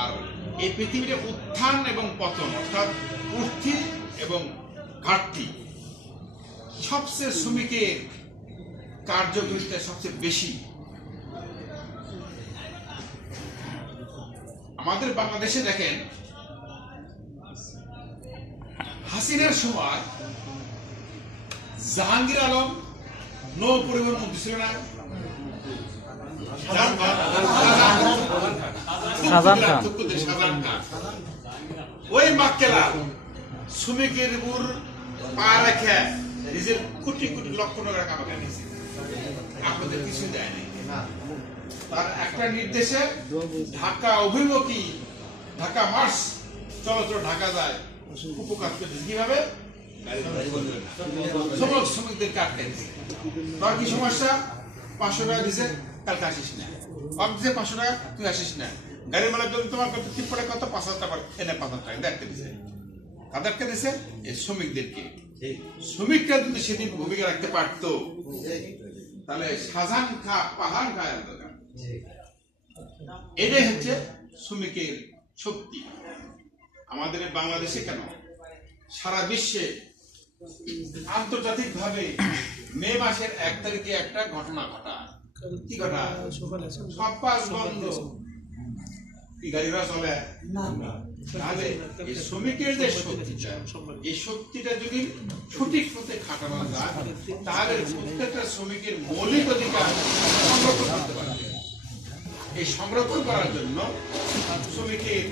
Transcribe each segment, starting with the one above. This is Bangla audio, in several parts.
আর এই পৃথিবীতে উত্থান এবং পতন, অর্থাৎ উঠতি এবং ঘাটতি, সবচেয়ে শ্রমিকের কার্যকরিতা সবচেয়ে বেশি। আমাদের বাংলাদেশে দেখেন, হাসিনার সময় জাহাঙ্গীর আলম নৌ পরিবহন মন্ত্রী ছিল না? শাহজাহান খান। ওই মাক্কেলা শ্রমিকের উপর পা রেখে নিজের কোটি কোটি লক্ষ টাকা কামাকে আপনাদের কিছু দেয় তার একটা নির্দেশে ঢাকা অভিমুখী, ঢাকা মার্চ চলচ্চিত্র ঢাকা যায়, উপকার করতে। কীভাবে? শ্রমিকদেরকে আটকাই দিছে তার কি সমস্যা? পাঁচশো টাকা দিছে কালকে আসিস না। পাঁচশো টাকা, তুই আসিস না। গাড়ি মালিক যদি তোমার কত পড়ে, কত পাঁচ হাজার টাকা এনে পাঁচ হাজার টাকা দেখতে দিছে। কাদেরকে দিছে? এই শ্রমিকদেরকে। শ্রমিকরা যদি সেদিন ভূমিকা রাখতে পারতো, তাহলে শাহজাহান খা, পাহাড় খায় দোকান এটাই হচ্ছে শ্রমিকের শক্তি। আমাদের বাংলাদেশে কেন? সারা বিশ্বে আন্তর্জাতিক ভাবে মে মাসের এক তারিখে একটা ঘটনা ঘটা কি ঘটা সব পাস বন্ধ। কি গাড়ি ঘোড়া চলে তাহলে এই শ্রমিকের যে শক্তিটা এই শক্তিটা যদি সঠিক পথে খাটানো যায় তাহলে প্রত্যেকটা শ্রমিকের মৌলিক অধিকার সংরক্ষণ করতে পারবে। এই সংরক্ষণ করার জন্য শ্রমিকের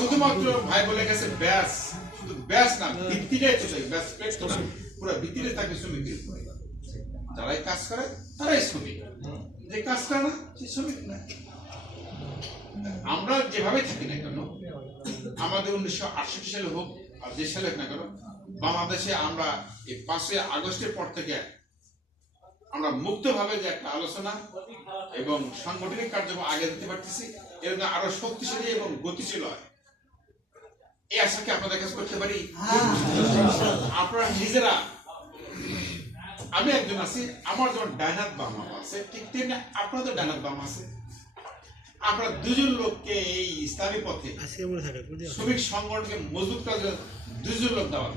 শুধুমাত্র ভাই বলে গেছে ব্যাস শুধু ব্যাস না ভিত্তিটাই চলে ব্যাস পেট না পুরো ভিত্তিতে থাকে শ্রমিকের যারাই কাজ করে তারাই শ্রমিক। যে কাজ করে না সে শ্রমিক না। আমরা যেভাবে থাকি না কেন, আমাদের উনিশশো আটষট্টি সালে হোক আর যে সালে না কেন, বাংলাদেশে আমরা এই পাঁচই আগস্টের পর থেকে আমরা মুক্তভাবে যে একটা আলোচনা এবং সাংগঠনিক কার্যক্রম আগে দিতে পারতেছি, এর আরও শক্তিশালী এবং গতিশীল হয়। এই আশাকে আপনাদের কাছে করতে পারি? আপনারা নিজেরা, আমি একজন আছি, আমার যেমন ডাইনাত বাম আছে, ঠিক তেমনি আপনাদের ডাইনাত বাম আছে। আমরা দুজন লোককে এই ইসলামী পথে শ্রমিক সংগঠনকে মজবুত করার জন্য দুজন লোক দেওয়া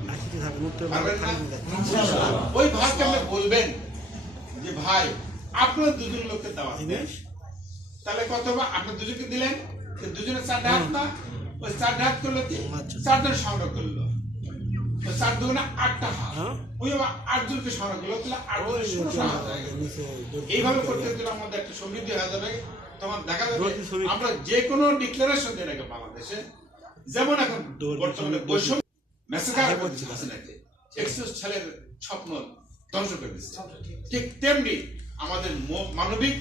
ওই ভাইকে আপনি বলবেন যে ভাই আপনার দুজন লোককে দেওয়া তাহলে কত আপনি দুজনকে দিলেন দুজনে চার হাত না? ওই চার হাত করল কি? চারজন সংগ্রহ করল। চার দুগুণে আটটা হাত। ওই আবার আটজনকে সংগ্রহ করল তাহলে হয়ে গেল। এইভাবে করতে গেলে আমাদের একটা সমৃদ্ধি হয়ে যাবে। তখন দেখা যাবে আমরা যে কোনো ডিক্লারেশন দিয়ে রাখি বাংলাদেশে যেমন এখন বর্তমানে বৈষম্য মেসেকার করছে হাসিনাকে স্বপ্ন ধ্বংস করে দিচ্ছে। ঠিক তেমনি আমাদের মানবিক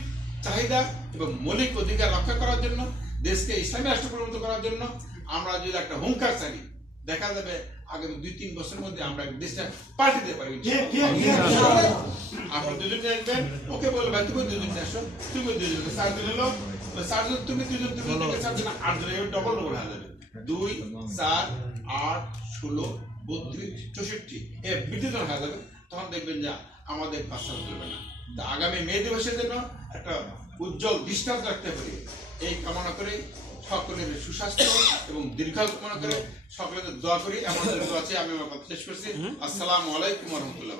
চাহিদা এবং মৌলিক অধিকার রক্ষা করার জন্য দেশকে ইসলামী রাষ্ট্র পরিণত করার জন্য আমরা যদি একটা হুঙ্কার চাই দেখা যাবে আগামী দুই তিন বছরের মধ্যে আমরা দেশটা পাল্টে দিতে পারি আপনার দুজন আসবেন ওকে বলবে ভাই তুমি দুজন আসো তুমি দুজন চার চারজন তুমি দুজন তুমি দুজন চারজন আটজন এবার ডবল ডবল হয়ে যাবে। দুই চার আট ষোলো বত্রিশ চৌষট্টি এ বিদ্যুৎ হয়ে যাবে। তখন দেখবেন যে আমাদের পাশা চলবে না। আগামী মে দিবসের জন্য একটা উজ্জ্বল দৃষ্টান্ত রাখতে পারি এই কামনা করে সকলের সুস্বাস্থ্য এবং দীর্ঘায়ু কামনা করে সকলের দোয়া করি। এমন আছে আমি আমার কথা শেষ করছি। আসসালামু আলাইকুম রহমতুল্লাহ